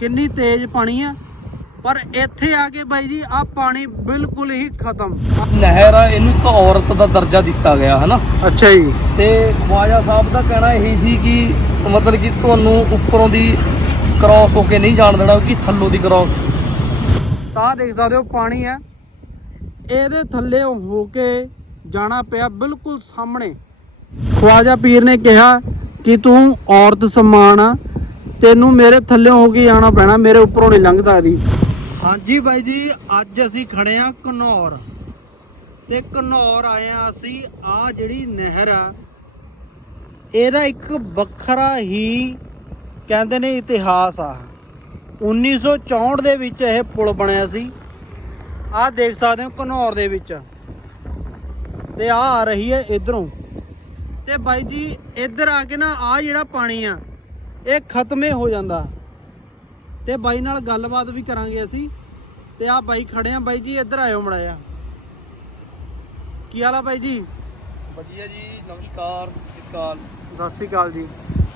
ਕਿੰਨੀ ਤੇਜ਼ ਪਾਣੀ ਆ। ਪਰ ਇੱਥੇ ਆ ਕੇ ਬਾਈ ਜੀ ਆ ਪਾਣੀ ਬਿਲਕੁਲ ਹੀ ਖਤਮ। ਨਹਿਰ ਆ ਇਹਨੂੰ ਇੱਕ ਔਰਤ ਦਾ ਦਰਜਾ ਦਿੱਤਾ ਗਿਆ ਹਨਾ? ਅੱਛਾ ਜੀ। ਤੇ ਖਵਾਜਾ ਸਾਹਿਬ ਦਾ ਕਹਿਣਾ ਇਹੀ ਸੀ ਕਿ ਮਤਲਬ ਕਿ ਤੁਹਾਨੂੰ ਉੱਪਰੋਂ ਦੀ ਕ੍ਰਾਸ ਹੋ ਕੇ ਨਹੀਂ ਜਾਣ ਦੇਣਾ ਕਿ ਥੱਲੋਂ ਦੀ ਕ੍ਰਾਸ ਤਾਂ ਦੇਖ ਸਕਦੇ ਹੋ ਪਾਣੀ ਹੈ ਇਹਦੇ ਥੱਲੇ ਹੋ ਕੇ ਜਾਣਾ ਪਿਆ ਬਿਲਕੁਲ ਸਾਹਮਣੇ। ਖਵਾਜਾ ਪੀਰ ਨੇ ਕਿਹਾ ਕਿ ਤੂੰ ਔਰਤ ਸਮਾਨ ਆ ਤੈਨੂੰ ਮੇਰੇ ਥੱਲੇ ਹੋ ਕੇ ਜਾਣਾ ਪੈਣਾ, ਮੇਰੇ ਉੱਪਰੋਂ ਨਹੀਂ ਲੰਘ ਸਕਦੀ ਹਾਂਜੀ ਬਾਈ ਜੀ, ਅੱਜ ਅਸੀਂ ਖੜੇ ਆ ਘਨੌਰ। ਤੇ ਘਨੌਰ ਆਏ ਆ ਅਸੀਂ ਆ ਜਿਹੜੀ ਨਹਿਰ ਆ, ਇਹਦਾ ਇੱਕ ਵੱਖਰਾ ਹੀ ਕਹਿੰਦੇ ਨੇ ਇਤਿਹਾਸ ਆ। 1964 ਦੇ ਵਿੱਚ ਇਹ ਪੁਲ ਬਣਿਆ ਸੀ। ਆਹ ਦੇਖ ਸਕਦੇ ਹੋ ਘਨੌਰ ਦੇ ਵਿੱਚ। ਤੇ ਆ ਆ ਰਹੀ ਹੈ ਇਧਰੋਂ। ਤੇ ਬਾਈ ਜੀ, ਇੱਧਰ ਆ ਕੇ ਨਾ ਆ ਜਿਹੜਾ ਪਾਣੀ ਆ ਇਹ ਖਤਮੇ ਹੋ ਜਾਂਦਾ। ਤੇ ਬਾਈ ਨਾਲ ਗੱਲਬਾਤ ਵੀ ਕਰਾਂਗੇ ਅਸੀਂ। ਤੇ ਆ ਬਾਈ ਖੜੇ ਆ। ਬਾਈ ਜੀ ਇੱਧਰ ਆਇਓ ਮੜਾਇਆ ਕੀ ਹਾਲ ਆ ਬਾਈ ਜੀ? ਵਧੀਆ ਜੀ ਨਮਸਕਾਰ ਸਤਿ ਸ਼੍ਰੀ ਅਕਾਲ। ਸਤਿ ਸ਼੍ਰੀ ਅਕਾਲ ਜੀ।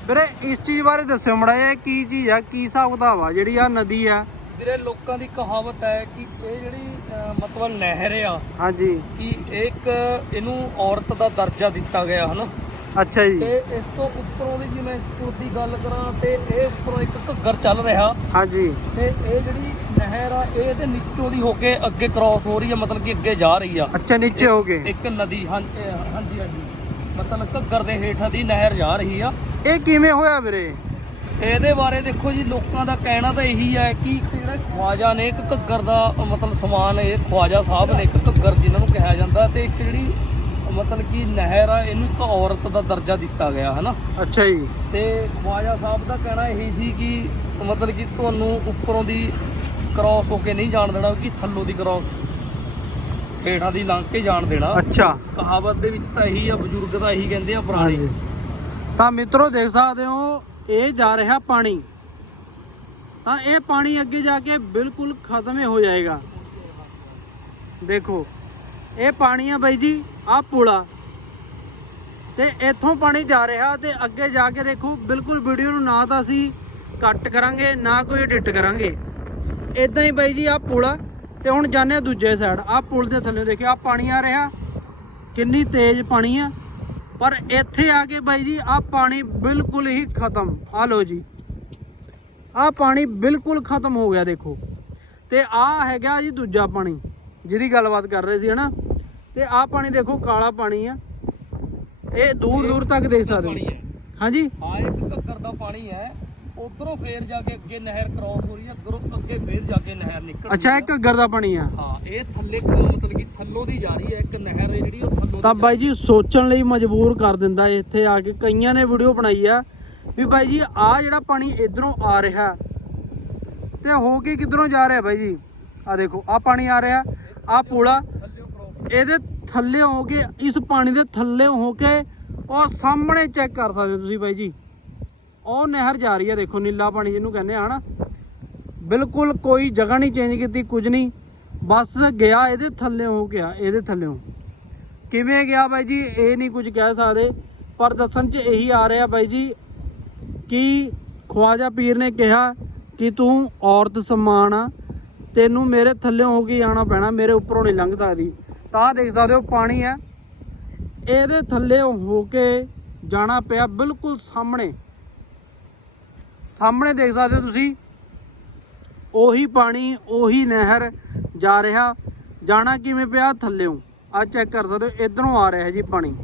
ਵੀਰੇ ਇਸ ਚੀਜ਼ ਬਾਰੇ ਦੱਸਿਓ ਮੜਾਇਆ ਕੀ ਚੀਜ਼ ਆ? ਕੀ ਹਿਸਾਬ ਕਿਤਾਬ ਆ? ਜਿਹੜੀ ਆ ਨਦੀ ਆ। ਵੀਰੇ ਲੋਕਾਂ ਦੀ ਕਹਾਵਤ ਹੈ ਕਿ ਇਹ ਜਿਹੜੀ ਮਤਲਬ ਨਹਿਰ ਆ ਹਾਂਜੀ। ਕਿ ਇੱਕ ਇਹਨੂੰ ਔਰਤ ਦਾ ਦਰਜਾ ਦਿੱਤਾ ਗਿਆ ਹਨਾ? ਅੱਛਾ ਜੀ। ਤੇ ਇਸ ਤੋਂ ਉੱਪਰੋਂ ਦੀ ਜੇ ਮੈਂ ਇਸ ਪੁਲ ਦੀ ਗੱਲ ਕਰਾਂ ਤੇ ਇਹ ਉੱਪਰੋਂ ਇੱਕ ਘੱਗਰ ਚੱਲ ਰਿਹਾ। ਹਾਂਜੀ। ਤੇ ਇਹ ਜਿਹੜੀ ਨਹਿਰ ਆ ਇਹ ਇਹਦੇ ਨੀਚੋਂ ਦੀ ਹੋ ਕੇ ਅੱਗੇ ਕ੍ਰਾਸ ਹੋ ਰਹੀ ਹੈ ਮਤਲਬ ਕਿ ਅੱਗੇ ਜਾ ਰਹੀ ਆ। ਅੱਛਾ ਨੀਚੇ ਹੋ ਗਏ। ਇੱਕ ਨਦੀ ਹਾਂ- ਇਹ ਹਾਂਜੀ ਹਾਂਜੀ। ਮਤਲਬ ਘੱਗਰ ਦੇ ਹੇਠਾਂ ਦੀ ਨਹਿਰ ਜਾ ਰਹੀ ਆ। ਇਹ ਕਿਵੇਂ ਹੋਇਆ ਵੀਰੇ? ਇਹਦੇ ਬਾਰੇ ਦੇਖੋ ਜੀ ਲੋਕਾਂ ਦਾ ਕਹਿਣਾ ਤਾਂ ਇਹੀ ਹੈ ਕਿ ਇੱਕ ਜਿਹੜਾ ਖਵਾਜਾ ਨੇ ਇੱਕ ਘੱਗਰ ਦਾ ਮਤਲਬ ਸਮਾਨ ਇਹ ਖਵਾਜਾ ਸਾਹਿਬ ਨੇ ਇੱਕ ਘੱਗਰ ਜਿਨ੍ਹਾਂ ਨੂੰ ਕਿਹਾ ਜਾਂਦਾ ਤੇ ਇੱਕ ਜਿਹੜੀ ਮਤਲਬ ਕਿ ਨਹਿਰ ਆ ਇਹਨੂੰ ਇੱਕ ਔਰਤ ਦਾ ਦਰਜਾ ਦਿੱਤਾ ਗਿਆ ਹਨਾ? ਅੱਛਾ ਜੀ। ਤੇ ਖਵਾਜਾ ਸਾਹਿਬ ਦਾ ਕਹਿਣਾ ਇਹੀ ਸੀ ਕਿ ਮਤਲਬ ਕਿ ਤੁਹਾਨੂੰ ਉੱਪਰੋਂ ਦੀ ਕ੍ਰਾਸ ਹੋ ਕੇ ਨਹੀਂ ਜਾਣ ਦੇਣਾ ਕਿ ਥੱਲੋਂ ਦੀ ਕ੍ਰਾਸ ਹੇਠਾਂ ਦੀ ਲੰਘ ਕੇ ਜਾਣ ਦੇਣਾ। ਅੱਛਾ। ਕਹਾਵਤ ਦੇ ਵਿੱਚ ਤਾਂ ਇਹੀ ਆ ਬਜ਼ੁਰਗ ਤਾਂ ਇਹੀ ਕਹਿੰਦੇ ਆ ਪੁਰਾਣੇ। ਤਾਂ ਮਿੱਤਰੋ ਦੇਖ ਸਕਦੇ ਹੋ ਇਹ ਜਾ ਰਿਹਾ ਪਾਣੀ। ਤਾਂ ਇਹ ਪਾਣੀ ਅੱਗੇ ਜਾ ਕੇ ਬਿਲਕੁਲ ਖਤਮ ਹੋ ਜਾਏਗਾ। ਦੇਖੋ ਇਹ ਪਾਣੀ ਆ ਬਾਈ ਜੀ ਆ ਪੁਲਾ ਤੇ ਇੱਥੋਂ ਪਾਣੀ ਜਾ ਰਿਹਾ ਤੇ ਅੱਗੇ ਜਾ ਕੇ ਦੇਖੋ, ਬਿਲਕੁਲ ਵੀਡੀਓ ਨੂੰ ਨਾ ਤਾਂ ਅਸੀਂ ਕੱਟ ਕਰਾਂਗੇ, ਨਾ ਕੋਈ ਐਡਿਟ ਕਰਾਂਗੇ। ਇਦਾਂ ਹੀ ਬਾਈ ਜੀ ਆ ਪੁਲਾ ਤੇ ਹੁਣ ਜਾਂਦੇ ਆ ਦੂਜੇ ਸਾਈਡ ਆ ਪੁਲ ਦੇ ਥੱਲੇ ਦੇਖਿਓ ਆ ਪਾਣੀ ਆ ਰਿਹਾ। ਕਿੰਨੀ ਤੇਜ਼ ਪਾਣੀ ਆ। ਪਰ ਇੱਥੇ ਆ ਕੇ ਬਾਈ ਜੀ ਆ ਪਾਣੀ ਬਿਲਕੁਲ ਹੀ ਖਤਮ। ਆ ਲੋ ਜੀ। ਆ ਪਾਣੀ ਬਿਲਕੁਲ ਖਤਮ ਹੋ ਗਿਆ, ਦੇਖੋ। ਤੇ ਆ ਹੈਗਾ ਜੀ ਦੂਜਾ ਪਾਣੀ। ਜਿਹਦੀ ਗੱਲਬਾਤ ਕਰ ਰਹੇ ਸੀ ਹਨਾ? ਤੇ ਆ ਪਾਣੀ ਦੇਖੋ ਕਾਲਾ ਪਾਣੀ ਆ। ਇਹ ਦੂਰ ਦੂਰ ਤੱਕ ਦੇਖ ਸਕਦੇ ਹੋ। ਹਾਂਜੀ? ਹਾਂ ਇੱਕ ਘੱਗਰ ਦਾ ਪਾਣੀ ਹੈ। ਉਧਰੋਂ ਫੇਰ ਜਾ ਕੇ ਅੱਗੇ ਨਹਿਰ ਕ੍ਰਾਸ ਹੋ ਰਹੀ ਹੈ। ਅੱਗਰੋਂ ਅੱਗੇ ਫੇਰ ਜਾ ਕੇ ਨਹਿਰ ਨਿਕਲ ਅੱਛਾ। ਇਹ ਘੱਗਰ ਦਾ ਪਾਣੀ ਆ। ਹਾਂ ਇਹ ਥੱਲੇ ਕ- ਮਤਲਬ ਕਿ ਥੱਲੋਂ ਦੀ ਜਾ ਰਹੀ ਹੈ। ਇੱਕ ਨਹਿਰ ਹੈ ਜਿਹੜੀ ਉਹ ਥੱਲੋਂ ਤਾਂ ਬਾਈ ਜੀ ਸੋਚਣ ਲਈ ਮਜਬੂਰ ਕਰ ਦਿੰਦਾ ਇੱਥੇ ਆ ਕੇ। ਕਈਆਂ ਨੇ ਵੀਡੀਓ ਬਣਾਈ ਆ ਵੀ ਬਾਈ ਜੀ ਆ ਜਿਹੜਾ ਪਾਣੀ ਇਧਰੋਂ ਆ ਰਿਹਾ ਤੇ ਹੋ ਕੇ ਕਿਧਰੋਂ ਜਾ ਰਿਹਾ ਬਾਈ ਜੀ? ਆ ਦੇਖੋ ਆ ਪਾਣੀ ਆ ਰਿਹਾ। ਆ ਪੂਲਾ ਇਹਦੇ ਥੱਲੇ ਹੋ ਕੇ, ਇਸ ਪਾਣੀ ਦੇ ਥੱਲੇ ਹੋ ਕੇ ਉਹ ਸਾਹਮਣੇ ਚੈੱਕ ਕਰ ਸਕਦੇ ਹੋ ਤੁਸੀਂ ਬਾਈ ਜੀ। ਉਹ ਨਹਿਰ ਜਾ ਰਹੀ ਹੈ, ਦੇਖੋ ਨੀਲਾ ਪਾਣੀ ਜਿਹਨੂੰ ਕਹਿੰਦੇ ਆ ਨਾ ਬਿਲਕੁਲ ਕੋਈ ਜਗ੍ਹਾ ਨਹੀਂ ਚੇਂਜ ਕੀਤੀ, ਕੁਝ ਨਹੀਂ। ਬਸ ਗਿਆ ਇਹਦੇ ਥੱਲੇ ਹੋ ਗਿਆ, ਇਹਦੇ ਥੱਲੇੋਂ ਕਿਵੇਂ ਗਿਆ ਬਾਈ ਜੀ, ਇਹ ਨਹੀਂ ਕੁਝ ਕਹਿ ਸਕਦੇ। ਪਰ ਦੱਸਣ 'ਚ ਇਹੀ ਆ ਰਿਹਾ ਬਾਈ ਜੀ ਕਿ ਖਵਾਜਾ ਪੀਰ ਨੇ ਕਿਹਾ ਕਿ ਤੂੰ ਔਰਤ ਸਮਾਨ ਆ ਤੈਨੂੰ ਮੇਰੇ ਥੱਲੇ ਹੋ ਕੇ ਆਣਾ ਪੈਣਾ, ਮੇਰੇ ਉੱਪਰੋਂ ਨਹੀਂ ਲੰਘ ਸਕਦੀ। ਤਾਂ ਦੇਖ ਸਕਦੇ ਹੋ, ਪਾਣੀ ਹੈ। ਇਹਦੇ ਥੱਲੇ ਹੋ ਕੇ ਜਾਣਾ ਪਿਆ ਬਿਲਕੁਲ ਸਾਹਮਣੇ। ਸਾਹਮਣੇ ਦੇਖ ਸਕਦੇ ਹੋ ਤੁਸੀਂ। ਉਹੀ ਪਾਣੀ, ਉਹੀ ਨਹਿਰ ਜਾ ਰਿਹਾ। ਜਾਣਾ ਕਿਵੇਂ ਪਿਆ? ਥੱਲੇੋਂ ਆ ਚੈੱਕ ਕਰ ਸਕਦੇ ਹੋ, ਇਧਰੋਂ ਆ ਰਿਹਾ ਜੀ ਪਾਣੀ।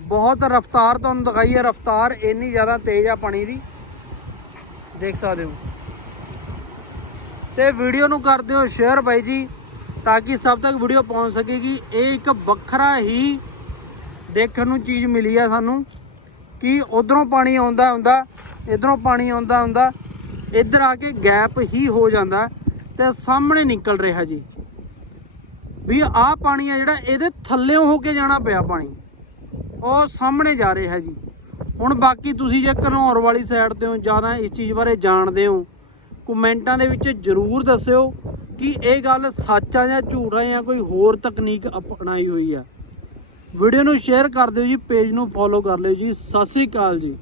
ਬਹੁਤ ਰਫ਼ਤਾਰ ਤੁਹਾਨੂੰ ਦਿਖਾਈ ਹੈ, ਰਫ਼ਤਾਰ ਇੰਨੀ ਜ਼ਿਆਦਾ ਤੇਜ਼ ਆ ਪਾਣੀ ਦੀ। ਦੇਖ ਸਕਦੇ ਹੋ। ਤੇ ਵੀਡੀਓ ਨੂੰ ਕਰ ਦਿਓ ਸ਼ੇਅਰ ਬਾਈ ਜੀ, ਤਾਂ ਕਿ ਸਭ ਤੱਕ ਵੀਡੀਓ ਪਹੁੰਚ ਸਕੇਗੀ ਇਹ ਇੱਕ ਵੱਖਰਾ ਹੀ ਦੇਖਣ ਨੂੰ ਚੀਜ਼ ਮਿਲੀ ਆ ਸਾਨੂੰ, ਕਿ ਉਧਰੋਂ ਪਾਣੀ ਆਉਂਦਾ ਹੁੰਦਾ, ਇਧਰੋਂ ਪਾਣੀ ਆਉਂਦਾ ਹੁੰਦਾ, ਇੱਧਰ ਆ ਕੇ ਗੈਪ ਹੀ ਹੋ ਜਾਂਦਾ ਤੇ ਸਾਹਮਣੇ ਨਿਕਲ ਰਿਹਾ ਜੀ। ਵੀ ਆਹ ਪਾਣੀ ਆ ਜਿਹੜਾ ਇਹਦੇ ਥੱਲੇੋਂ ਹੋ ਕੇ ਜਾਣਾ ਪਿਆ ਪਾਣੀ, ਉਹ ਸਾਹਮਣੇ ਜਾ ਰਿਹਾ ਜੀ। ਹੁਣ ਬਾਕੀ ਤੁਸੀਂ ਜੇ ਘਨੌਰ ਵਾਲੀ ਸਾਈਡ ਤੇ ਹੋ ਜ਼ਿਆਦਾ ਇਸ ਚੀਜ਼ ਬਾਰੇ ਜਾਣਦੇ ਹੋ ਕਮੈਂਟਾਂ ਦੇ ਵਿੱਚ ਜਰੂਰ ਦੱਸਿਓ ਕਿ ਇਹ ਗੱਲ ਸੱਚ ਆ ਜਾਂ ਝੂਠ ਆ ਜਾਂ ਕੋਈ ਹੋਰ ਤਕਨੀਕ ਅਪਣਾਈ ਹੋਈ ਆ। ਵੀਡੀਓ ਨੂੰ ਸ਼ੇਅਰ ਕਰ ਦਿਓ ਜੀ, ਪੇਜ ਨੂੰ ਫੋਲੋ ਕਰ ਲਿਓ ਜੀ। ਸਤਿ ਸ੍ਰੀ ਅਕਾਲ ਜੀ।